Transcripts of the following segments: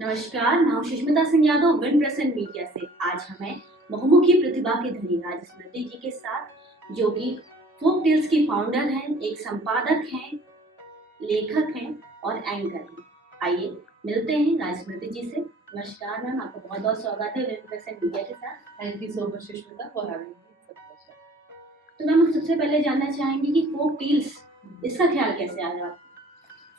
नमस्कार, मैं हूं Sushmita Singh Yadav win present media से। आज हमें बहुमुखी प्रतिभा के धनी राजस्मृति जी के साथ, जो कि फोक टेल्स की फाउंडर हैं, एक संपादक हैं, लेखक हैं और एंकर हैं। आइए मिलते हैं राजस्मृति जी से। नमस्कार मैम, आपका बहुत बहुत स्वागत है विन प्रेजेंट मीडिया के साथ। Thank you so much Sushmita for having me. तो मैम, हम सबसे पहले जानना चाहेंगे कि फोक टेल्स, इसका ख्याल कैसे आया आपको?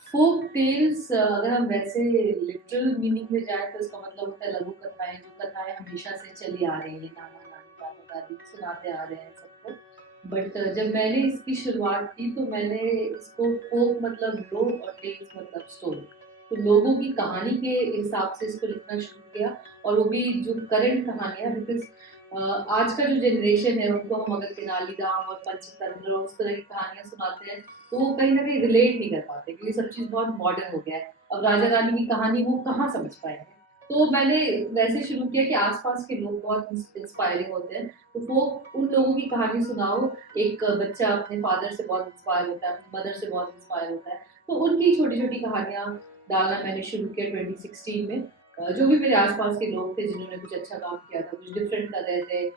फोक टेल्स अगर हम वैसे लिटरल मीनिंग में जाए तो इसका मतलब होता है लघु कथाएं, जो कथाएं हमेशा से चली आ रही है, नाना नानी दादा दादी सुनाते आ रहे हैं सबको। बट जब मैंने इसकी शुरुआत की तो मैंने इसको फोक मतलब लोग और टेल्स मतलब स्टोरी, तो लोगों की कहानी के हिसाब से इसको लिखना शुरू किया। और वो भी जो करंट कहानियाँ, बिकॉज आज का जो जनरेशन है उनको हम अगर तेनालीराम और पंचतंत्र और उस तरह की कहानियाँ सुनाते हैं तो वो कहीं ना कहीं रिलेट नहीं कर पाते, क्योंकि सब चीज़ बहुत मॉडर्न हो गया है। अब राजा रानी की कहानी वो कहाँ समझ पाएंगे। तो मैंने वैसे शुरू किया कि आसपास के लोग बहुत इंस्पायरिंग होते हैं, तो वो उन लोगों की कहानी सुनाओ। एक बच्चा अपने फादर से बहुत इंस्पायर होता है, अपनी मदर से बहुत इंस्पायर होता है, तो उनकी छोटी छोटी कहानियाँ डालना मैंने शुरू किया 2016 में। जो भी मेरे आसपास के लोग थे जिन्होंने कुछ अच्छा काम किया था, कुछ डिफरेंट कर रहे थे,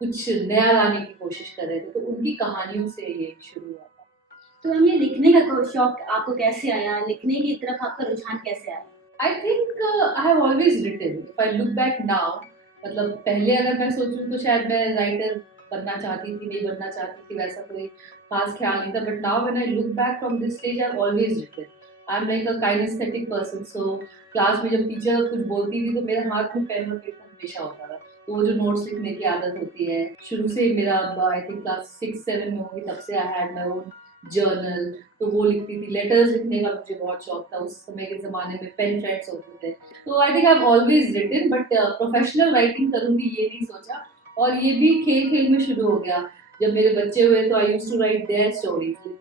कुछ नया लाने की कोशिश कर रहे थे, तो उनकी कहानियों से ये शुरू हुआ था। तो मैम, ये लिखने का शौक आपको कैसे आया? लिखने की तरफ आपका रुझान कैसे आया? I think I have always written. If I look back now, मतलब पहले अगर मैं सोचूं तो शायद मैं राइटर बनना चाहती थी, नहीं बनना चाहती थी, वैसा कोई खास ख्याल नहीं था। But now when I look back from this stage, I have always written. I am like a kinesthetic person, so class में जब टीचर कुछ बोलती थी तो मेरे हाथ में पेन और पेपर हमेशा होता था। तो वो जो नोट्स लिखने की आदत होती है शुरू से मेरा, आई थिंक क्लास 6-7 में होगी तब से I had my own journal, तो वो लिखती थी। लेटर्स लिखने का मुझे बहुत शौक था, उस समय के ज़माने में पेन फ्रेंड्स होते थे। तो I think I have always written, but professional writing करूँगी ये नहीं सोचा। और ये भी खेल खेल में शुरू हो गया। जब मेरे बच्चे हुए तो I used to write their stories,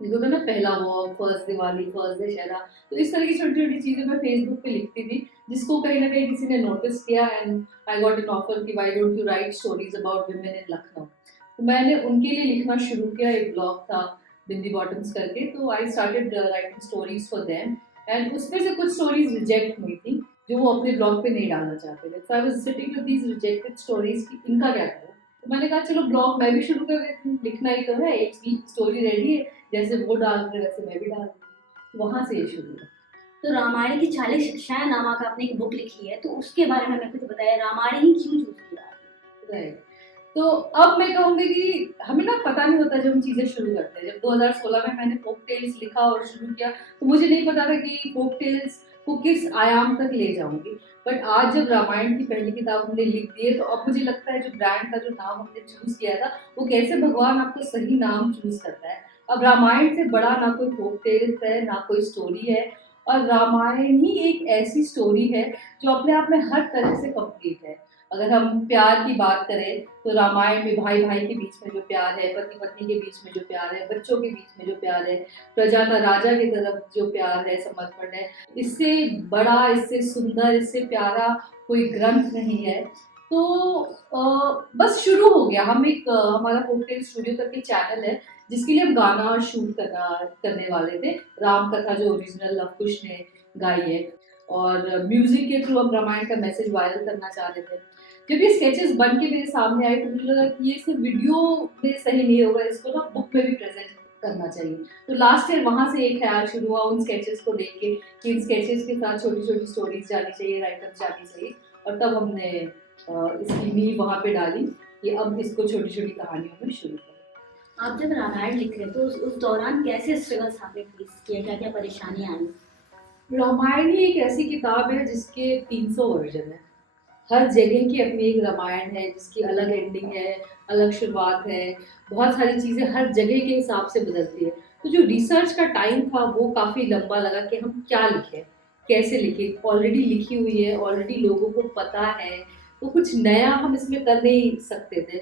देखो था ना, पहला walk, first Diwali, first Dussehra, तो इस तरह की छोटी छोटी चीज़ें मैं फेसबुक पे लिखती थी, जिसको कहीं ना कहीं किसी ने नोटिस किया। And I got an offer कि why don't you write stories about women in Lucknow. तो मैंने उनके लिए लिखना शुरू किया। एक ब्लॉग था बिंदी बॉटम्स करके, तो I started writing stories for them. And उसमें से कुछ स्टोरीज रिजेक्ट हुई थी जो वो अपने ब्लॉग पे नहीं डालना चाहते थे। So I was sitting with these rejected stories कि इनका क्या करूं। तो मैंने कहा चलो ब्लॉग मैं भी शुरू कर देती हूँ, लिखना ही तो है, एक स्टोरी रेडी है, जैसे वो डाल रहे वैसे मैं भी डाल रही हूँ। वहां से ये शुरू हुआ। तो रामायण की 40 शिक्षाएं नामक आपने एक बुक लिखी है, तो उसके बारे में हमें कुछ बताया। रामायण ही क्यों चूज किया? राइट। तो अब मैं कहूँगी कि हमें ना पता नहीं होता जब हम चीज़ें शुरू करते हैं। जब 2016 में मैंने फोक टेल्स लिखा और शुरू किया तो मुझे नहीं पता था कि फोक टेल्स को किस आयाम तक ले जाऊंगी। बट आज जब रामायण की पहली किताब हमने लिख दी है तो अब मुझे लगता है जो ब्रांड का जो नाम हमने चूज किया था, वो कैसे भगवान आपको सही नाम चूज करता है। अब रामायण से बड़ा ना कोई फोक टेल्स है, ना कोई स्टोरी है। और रामायण ही एक ऐसी स्टोरी है जो अपने आप में हर तरह से कंप्लीट है। अगर हम प्यार की बात करें तो रामायण में भाई भाई के बीच में जो प्यार है, पति पत्नी के बीच में जो प्यार है, बच्चों के बीच में जो प्यार है, प्रजा का राजा की तरफ जो प्यार है, समर्पण है, इससे बड़ा, इससे सुंदर, इससे प्यारा कोई ग्रंथ नहीं है। तो बस शुरू हो गया। हम एक हमारा फोकटेल स्टूडियो करके चैनल है जिसके लिए हम गाना शूट करने वाले थे। राम कथा जो ओरिजिनल लव कुश ने गाई है, और म्यूजिक के थ्रू हम रामायण का मैसेज वायरल करना चाह रहे थे। जब ये स्केचेस बन के मेरे सामने आए तो मुझे लगा कि ये सिर्फ वीडियो में सही नहीं होगा, इसको ना बुक में भी प्रेजेंट करना चाहिए। तो लास्ट ईयर वहाँ से एक ख्याल शुरू हुआ उन स्केचेस को देख के कि इन स्केचेस के साथ छोटी छोटी स्टोरीज जानी चाहिए, राइटर्स जानी चाहिए। और तब हमने इसकी नींव वहाँ पे डाली कि अब इसको छोटी छोटी कहानियों में शुरू करें। आप जब रामायण लिख रहे थे तो उस दौरान कैसे स्ट्रगल्स आपने फेस किया, क्या क्या परेशानियां आई? रामायण ही एक ऐसी किताब है जिसके 300 वर्जन है। हर जगह की अपनी एक रामायण है जिसकी अलग एंडिंग है, अलग शुरुआत है। बहुत सारी चीज़ें हर जगह के हिसाब से बदलती है। तो जो रिसर्च का टाइम था वो काफ़ी लंबा लगा कि हम क्या लिखें, कैसे लिखें। ऑलरेडी लिखी हुई है, ऑलरेडी लोगों को पता है, तो कुछ नया हम इसमें कर नहीं सकते थे।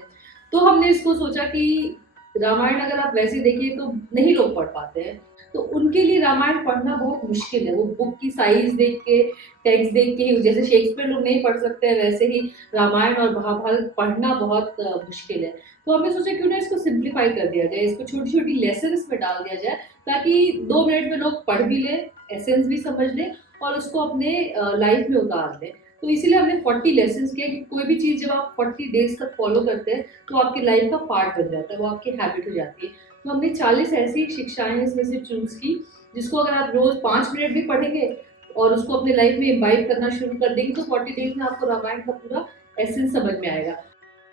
तो हमने इसको सोचा कि रामायण अगर आप वैसे देखिए तो नहीं लोग पढ़ पाते हैं, तो उनके लिए रामायण पढ़ना बहुत मुश्किल है। वो बुक की साइज देख के, टेक्स्ट देख के, जैसे शेक्सपियर लोग नहीं पढ़ सकते हैं वैसे ही रामायण और महाभारत पढ़ना बहुत मुश्किल है। तो हमने सोचा क्यों ना इसको सिंप्लीफाई कर दिया जाए, इसको छोटी छोटी लेसन्स में डाल दिया जाए, ताकि 2 मिनट में लोग पढ़ भी लें, एसेंस भी समझ लें और उसको अपने लाइफ में उतार लें। तो इसीलिए हमने 40 लेसन्स किया कि कोई भी चीज़ जब आप 40 डेज तक फॉलो करते हैं तो आपकी लाइफ का पार्ट बन जाता है, वो आपकी हैबिट हो जाती है। तो हमने 40 ऐसी शिक्षाएं इसमें से चूज़ की, जिसको अगर आप रोज़ 5 मिनट भी पढ़ेंगे और उसको अपने लाइफ में इम्बाइब करना शुरू कर देंगे तो 40 डेज में आपको रामायण का पूरा एसेंस समझ में आएगा।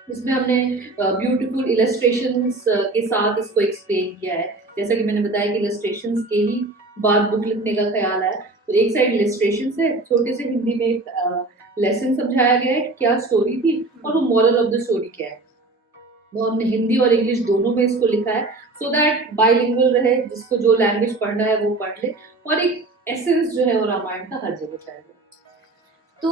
इसमें हमने ब्यूटीफुल इलस्ट्रेशंस के साथ इसको एक्सप्लेन किया है। जैसा कि मैंने बताया कि इलस्ट्रेशंस के ही बाद बुक लिखने का ख्याल आया, तो एक साइड इलस्ट्रेशंस है, छोटे से हिंदी में एक लेसन समझाया गया है, क्या स्टोरी थी और वो मॉरल ऑफ द स्टोरी क्या है। वो हमने हिंदी और इंग्लिश दोनों में इसको लिखा है, सो दैट बाइलिंगुअल रहे, जिसको जो लैंग्वेज पढ़ना है वो पढ़ ले और एक एसेंस जो है वो रामायण का हर जगह फैल जाए। तो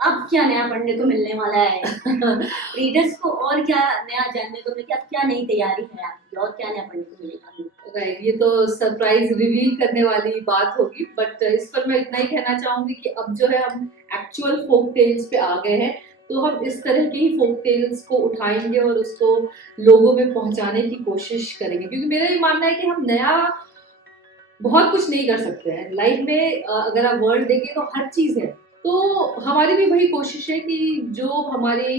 अब क्या नया पढ़ने को मिलने वाला है रीडर्स को, और क्या नया जानने को मिलेगा, अब क्या नई तैयारी है आपकी और क्या नया पढ़ने को मिलेगा? राइट, ये तो सरप्राइज रिवील करने वाली बात होगी, बट इस पर मैं इतना ही कहना चाहूंगी कि अब जो है हम एक्चुअल फोक टेल्स पे आ गए हैं, तो हम इस तरह की ही फोक टेल्स को उठाएंगे और उसको लोगों में पहुंचाने की कोशिश करेंगे, क्योंकि मेरा ये मानना है कि हम नया बहुत कुछ नहीं कर सकते हैं लाइफ में। अगर आप वर्ल्ड देखें तो हर चीज़ है, तो हमारी भी वही कोशिश है कि जो हमारी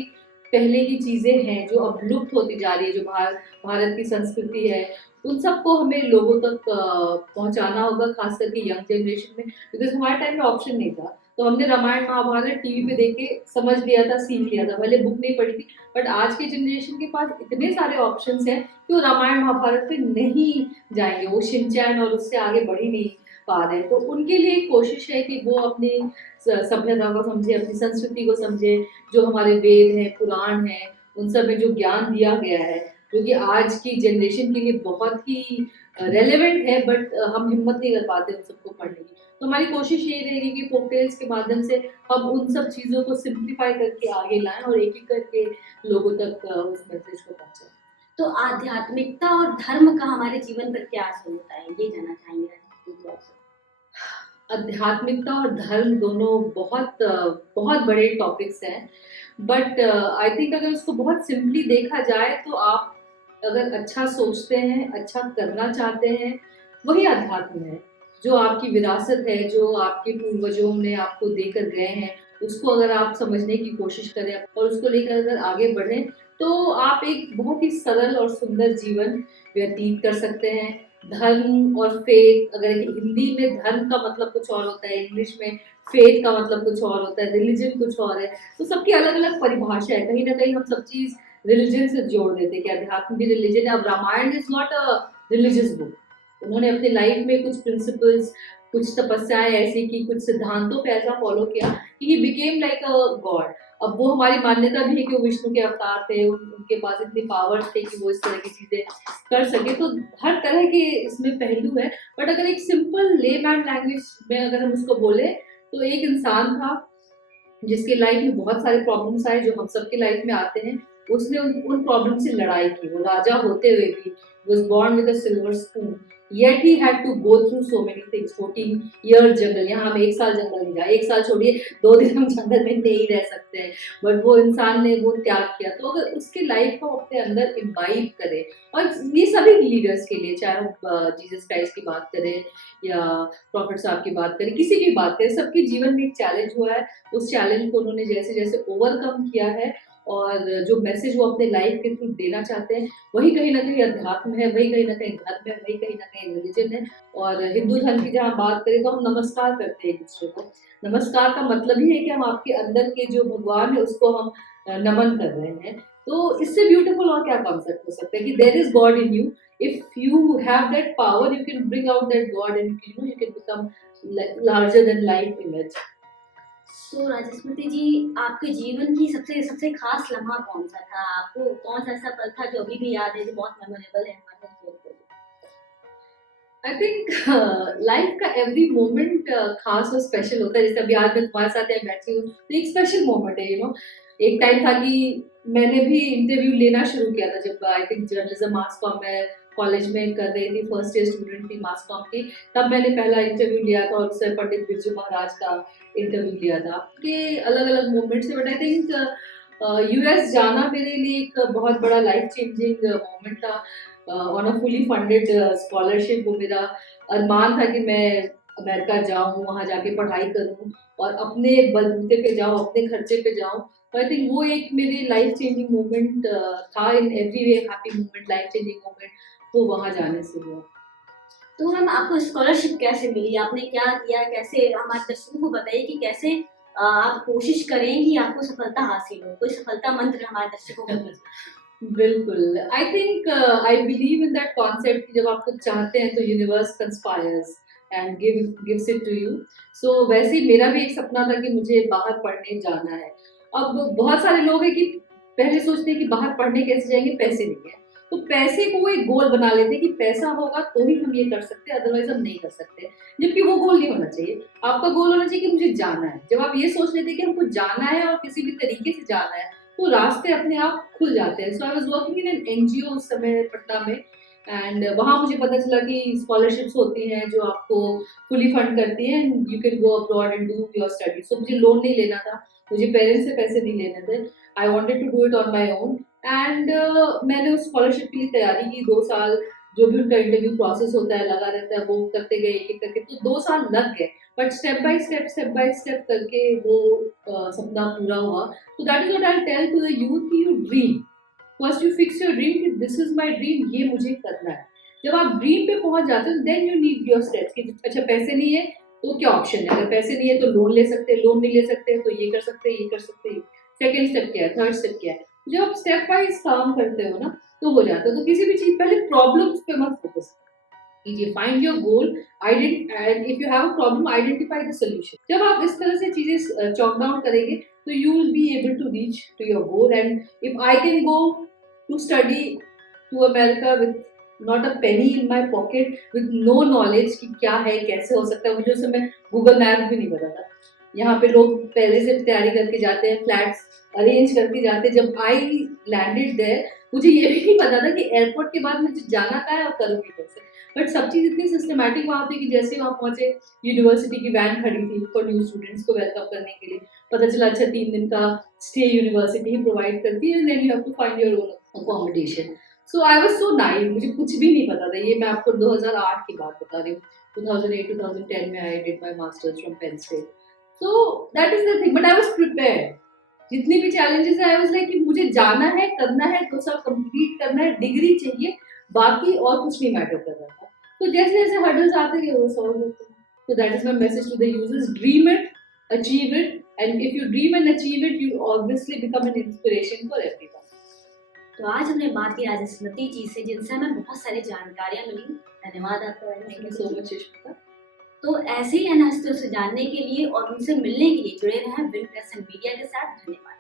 पहले की चीज़ें हैं जो अब लुप्त होती जा रही है, जो भारत की संस्कृति है, उन सबको हमें लोगों तक पहुंचाना होगा, खास करके यंग जनरेशन में, बिकॉज हमारे टाइम में ऑप्शन नहीं था। तो हमने रामायण महाभारत टीवी पे देख के समझ लिया था, सीख लिया था, भले बुक नहीं पढ़ी थी, बट आज के जनरेशन के पास इतने सारे ऑप्शंस हैं कि वो रामायण महाभारत पे नहीं जाएंगे, वो शिनचैन और उससे आगे बढ़ ही नहीं पा रहे हैं। तो उनके लिए एक कोशिश है कि वो अपनी सभ्यता को समझे, अपनी संस्कृति को समझे, जो हमारे वेद हैं, पुराण हैं, उन सब में जो ज्ञान दिया गया है, जो कि आज की जनरेशन के लिए बहुत ही रेलेवेंट है, बट हम हिम्मत नहीं कर पाते उन सबको पढ़ने की। तो हमारी कोशिश ये रहेगी कि फोक टेल्स के माध्यम से हम उन सब चीज़ों को सिंप्लीफाई करके आगे लाएं और एक एक करके लोगों तक उस मैसेज को पहुंचाएं। तो आध्यात्मिकता और धर्म का हमारे जीवन पर क्या असर होता है, ये जानना चाहेंगे राजनीति आपसे। आध्यात्मिकता और धर्म दोनों बहुत बड़े टॉपिक्स हैं, बट आई थिंक अगर उसको बहुत सिंपली देखा जाए तो आप अगर अच्छा सोचते हैं, अच्छा करना चाहते हैं, वही अध्यात्म है। जो आपकी विरासत है, जो आपके पूर्वजों ने आपको देकर गए हैं, उसको अगर आप समझने की कोशिश करें और उसको लेकर अगर आगे बढ़ें, तो आप एक बहुत ही सरल और सुंदर जीवन व्यतीत कर सकते हैं। धर्म और फेथ, अगर हिंदी में धर्म का मतलब कुछ और होता है, इंग्लिश में फेथ का मतलब कुछ और होता है, रिलीजन कुछ और है, तो सबकी अलग अलग परिभाषा है। कहीं ना कहीं हम सब चीज़ रिलीजन से जोड़ देते हैं कि अध्यात्म भी रिलीजन है। अब Ramayan is not a religious book, उन्होंने अपनी लाइफ में कुछ प्रिंसिपल्स, कुछ तपस्याएं ऐसी की, कुछ सिद्धांतों पे ऐसा फॉलो किया कि he became like a God. अब वो हमारी मान्यता भी है कि वो विष्णु के अवतार थे, उनके पास इतनी पावर्स थे कि वो इस तरह की चीजें कर सके। तो हर तरह के इसमें पहलू है, बट अगर एक सिंपल लेमैन लैंग्वेज में अगर हम उसको बोले, तो एक इंसान था जिसके लाइफ में बहुत सारे प्रॉब्लम्स आए, जो हम सबके लाइफ में आते हैं। उसने उन प्रॉब्लम से लड़ाई की, वो राजा होते हुए भी, was born with a silver spoon, yet he had to go through so many things। 14 years जंगल, यहाँ हम 1 साल जंगल नहीं जाए, 1 साल छोड़िए 2 दिन हम जंगल में नहीं रह सकते हैं, बट वो इंसान ने वो त्याग किया। तो अगर उसके लाइफ को अपने अंदर इम्बाइब करे, और ये सभी लीडर्स के लिए, चाहे हम जीसस क्राइस्ट की बात करें या प्रॉफिट साहब की बात करें, किसी की बात करें, सबके जीवन में एक चैलेंज हुआ है। उस चैलेंज को उन्होंने जैसे जैसे ओवरकम किया है और जो मैसेज वो अपने लाइफ के थ्रू देना चाहते हैं, वही कहीं ना कहीं अध्यात्म है, वही कहीं ना कहीं धर्म है, वही कहीं ना कहीं रिलीजन है। और हिंदू धर्म की जहाँ बात करें तो हम नमस्कार करते हैं एक दूसरे को। नमस्कार का मतलब ही है कि हम आपके अंदर के जो भगवान है उसको हम नमन कर रहे हैं। तो इससे ब्यूटीफुल और क्या कॉन्सेप्ट हो सकता है कि there is god in you, if you have that power you can bring out that god and you can become larger than life image. तो राजस्मृति जी, आपके जीवन की सबसे सबसे खास लम्हा कौन सा था? आपको कौन सा ऐसा पल था जो अभी भी याद है, जो बहुत मेमोरेबल है हमारे साथ शेयर करिए। आई थिंक लाइफ का एवरी मोमेंट खास और स्पेशल होता है। जैसे अभी आज मैं तुम्हारे साथ यहाँ बैठी हूँ तो एक स्पेशल मोमेंट है, यू नो। एक टाइम था कि मैंने भी इंटरव्यू लेना शुरू किया था, जब I think journalism mass com में कॉलेज में कर रही थी, फर्स्ट ईयर स्टूडेंट थी मास कॉम की, तब मैंने पहला इंटरव्यू लिया था और सर पंडित बिरजू महाराज का इंटरव्यू लिया था। कि अलग अलग मोमेंट्स थे, बट आई थिंक यूएस जाना मेरे लिए एक बहुत बड़ा लाइफ चेंजिंग मोमेंट था। On a fully funded scholarship वो मेरा अरमान था कि मैं अमेरिका जाऊँ, वहाँ जाके पढ़ाई करूँ और अपने बलबूते पे जाऊँ, अपने खर्चे पे जाऊँ। तो आई थिंक वो एक मेरी लाइफ चेंजिंग मोमेंट था, in every way happy moment, life changing moment, वो वहाँ जाने से हुआ। तो मैम आपको स्कॉलरशिप कैसे मिली, आपने क्या किया, कैसे, हमारे दर्शकों को बताइए कि कैसे आप कोशिश करें कि आपको सफलता हासिल हो, कोई सफलता मंत्र हमारे दर्शकों को दीजिए। बिल्कुल, I think I believe in that concept कि जब आप कुछ चाहते हैं तो universe conspires and gives it to you. So वैसे ही मेरा भी एक सपना था कि मुझे बाहर पढ़ने जाना है। अब बहुत सारे लोग हैं कि पहले सोचते हैं कि बाहर पढ़ने कैसे जाएंगे, पैसे नहीं है, तो पैसे को वो एक गोल बना लेते हैं कि पैसा होगा तो ही हम ये कर सकते हैं, अदरवाइज हम नहीं कर सकते। जबकि वो गोल नहीं होना चाहिए। आपका गोल होना चाहिए कि मुझे जाना है। जब आप ये सोच लेते हैं कि हमको जाना है और किसी भी तरीके से जाना है, तो रास्ते अपने आप खुल जाते हैं। So I was working in an NGO उस समय पटना में, एंड वहाँ मुझे पता चला कि स्कॉलरशिप्स होती हैं जो आपको फुली फंड करती हैं, and you can go abroad and do your study. So मुझे लोन नहीं लेना था, मुझे पेरेंट्स से पैसे नहीं लेने थे। I wanted to do it on my own, and मैंने उस स्कॉलरशिप के लिए तैयारी की 2 साल। जो भी उनका इंटरव्यू प्रोसेस होता है लगा रहता है, वो करते गए एक एक करके, तो 2 साल लग गए। बट स्टेप बाय स्टेप करके वो सपना पूरा हुआ। So that is what I'll tell to the youth कि you dream. First you fix your dream कि this is my dream, ये मुझे करना है। जब आप ड्रीम पे पहुंच जाते हो then you need your steps कि अच्छा पैसे नहीं है तो क्या ऑप्शन है, अगर पैसे नहीं है तो लोन ले सकते हैं, लोन नहीं ले सकते तो ये कर सकते हैं, ये कर सकते हैं। सेकेंड स्टेप क्या है, थर्ड स्टेप क्या है। जब आप स्टेप वाइज काम करते हो ना तो हो जाता है। तो किसी भी चीज पहले प्रॉब्लम्स पे मत फोकस कीजिए, find your goal, and if you have a problem identify the solution. जब आप इस तरह से चीजें चॉक डाउन करेंगे तो you will be able to reach to your goal. And if I can go to study to America with not a penny in my pocket, with no knowledge कि क्या है कैसे हो सकता है, मुझे उस समय गूगल मैप भी नहीं पता था। यहाँ पे लोग पहले से तैयारी करके जाते हैं, फ्लैट्स अरेंज करके जाते हैं। जब आई लैंडेड देयर मुझे ये भी नहीं पता था कि एयरपोर्ट के बाद मुझे जाना कहाँ है और करूँगी कैसे। बट सब चीज़ इतनी सिस्टमैटिक वहाँ थी कि जैसे वहाँ पहुँचे, यूनिवर्सिटी की वैन खड़ी थी फॉर न्यू स्टूडेंट्स को वेलकम करने के लिए। पता चला अच्छा 3 दिन का स्टे यूनिवर्सिटी ही प्रोवाइड करती है, then you have to find your own accommodation. So I was so naive, मुझे कुछ भी नहीं पता था। ये मैं आपको 2008 की बात बता रही हूँ। 2008-2010 में I did my masters from Penn State. So that is the thing, but I was prepared. जितनी भी चैलेंजेस है आई वाज लाइक कि मुझे जाना है, करना है, तो सब कंप्लीट करना है, डिग्री चाहिए, बाकी और कुछ नहीं मैटर कर रहा था। तो जैसे जैसे हर्डल्स आते गए वो सॉल्व होते हैं। So that is my message to the users: dream it, achieve it, and if you dream and achieve it, you obviously become an inspiration for everyone. तो आज हमने बात की राजा स्मृति जी से, जिनसे हमें बहुत सारी जानकारियां मिली। धन्यवाद आपका। Thank you so much, Ishmita. तो ऐसे ही अन्य हस्तियों से जानने के लिए और उनसे मिलने के लिए जुड़े रहें विन प्रेस एंड मीडिया के साथ। धन्यवाद।